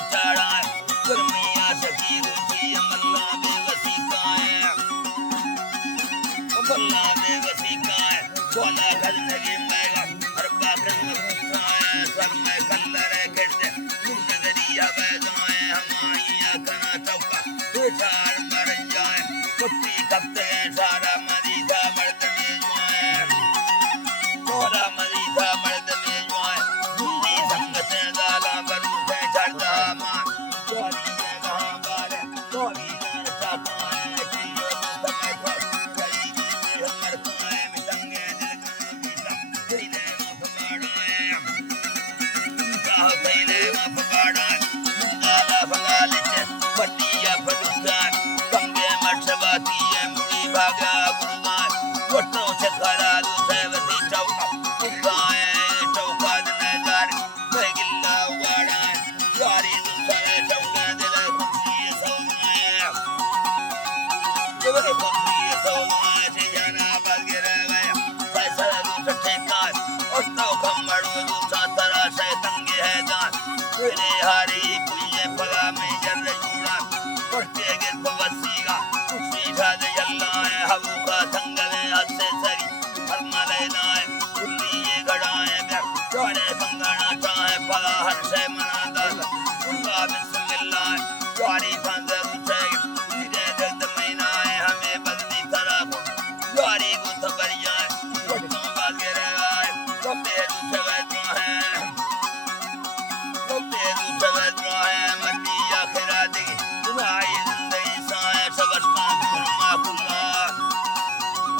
बिचारा गर्मिया सखी दूसरी मल्ला बेवसी का है मल्ला बेवसी का है सोला गजनगी मैगा अरबा कन्ना है सब में कल्लर गिरते जिंदगिया बैदाए हमारिया कना चौका बेचार मर जाए कुत्ती कपते सारा मरीदा मर्द में जाए तोरा मरीदा मर्द में जाए दुनी संगत दाला बरू से चढ़ता मां तोरी जगह बार तोरी नरसा पाए जियो समय को गरीबी में हमर पाए मिसंगे दिल गीता तेरे मफबाड़ाए का तेरे मफबाड़ाए गाला फलालिच पटिया फलुदान कंगे मठवाती है मुड़ी भागा गुरुमान वटो चखरा दूसरे वसी चौका गाए चौका दनेदार बेगिल्ला वाड़ा यारी दूसरे चौका दिले खुशी सोनाया दिले खुशी सोनाया से जाना बगैर गया फैसला दूसरे का और तो खमड़ो दूसरा तरह से तंगे है जान तेरे हारी पुलिये फला में जल जुड़ा पड़ते गिर पवसीगा खुशी शाद जल्ला है हबू का संगले हसे सरी हर मलेना है उल्ली ये गड़ाए घर चौड़े संगना चाहे फला हर से मना दाल उनका बिस्मिल्लाह चौड़ी फंदर उठे सीधे दर्द महीना है हमें बदली तरह को चौड़ी को थबर जाए वटों बागे रहे कपड़े उठे बैठो हैं कपड़े उठे बैठो हैं मट्टी आखिरा दी तुम्हारी जिंदगी साए सबस का गुरमा खुल्ला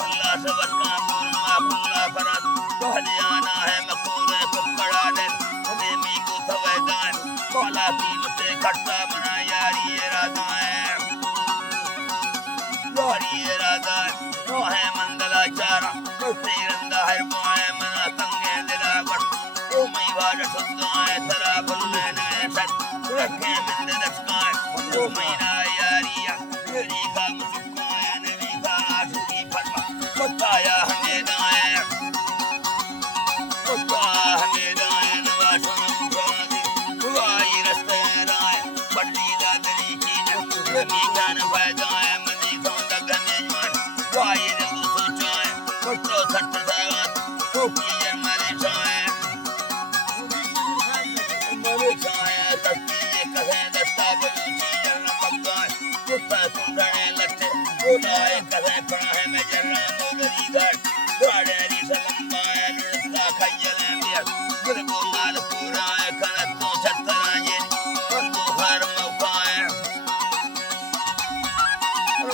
अल्लाह सबस का गुरमा खुल्ला फरत पहले आना है मकूरे कुकड़ा दे हमें मी को थवे जाए कोला पी उसे खट्टा बना यारी इरादा है नो है मंगलाचारा कोई रंदा हर बोए मना तंगे दिला गट ओ मई वाज सुदाए तरा बुल्ले ने सट रखे मिंद दस्काए ओ महीना यारिया तेरी का मुस्काए नबी का आशुकी फरमा बताया हमें दाए नवाशम फरादी हुआई रस्ते राय बड़ी दादरी की नमी जान फैजाए मनी सौंदा गने जवान वाई दिल सोचाए फोटो सट सागत टोपी मरे जाए तस्वीर कहे दस्ता बलूची जरना पक्का कुत्ता कुंडने लट्टे बोलाए कहे पराहे में जरना मोगरी घर द्वारे री सलम्बाए लुड़ता खयले मियर गुरगो माल पूरा है कनत तो छत्तरा ये बंदो हर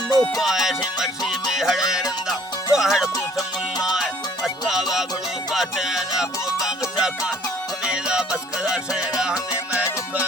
मौका है से मर्सी में हड़े रंदा तो हड़ को समुल्ला है अस्तावा बड़ो काटे ना को बांग चाका हमेला बस करा शेरा हमें मैं रुका